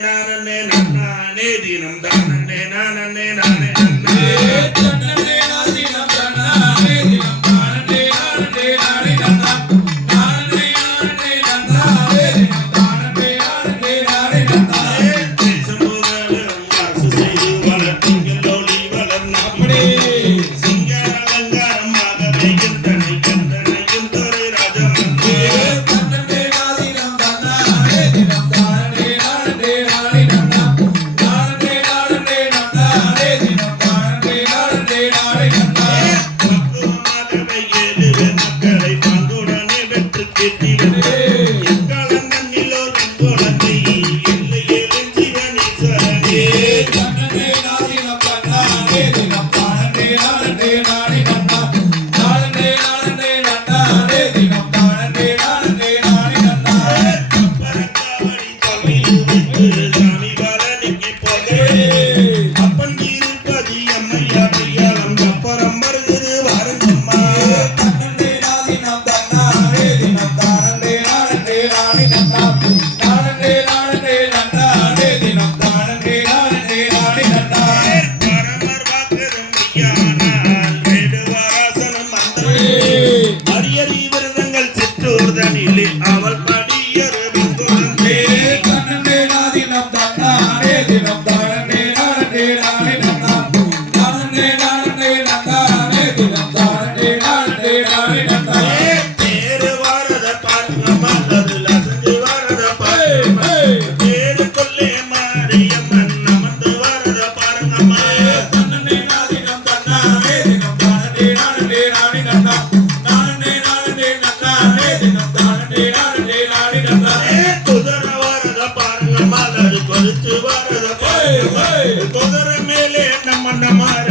ನಾನನ್ನೇ ನಾನೇ ದೀನಂ ದಾನನ್ನೇ ನಾನನ್ನೇ ನಾನೇ ನನ್ನೇ Amen. மன்னமார.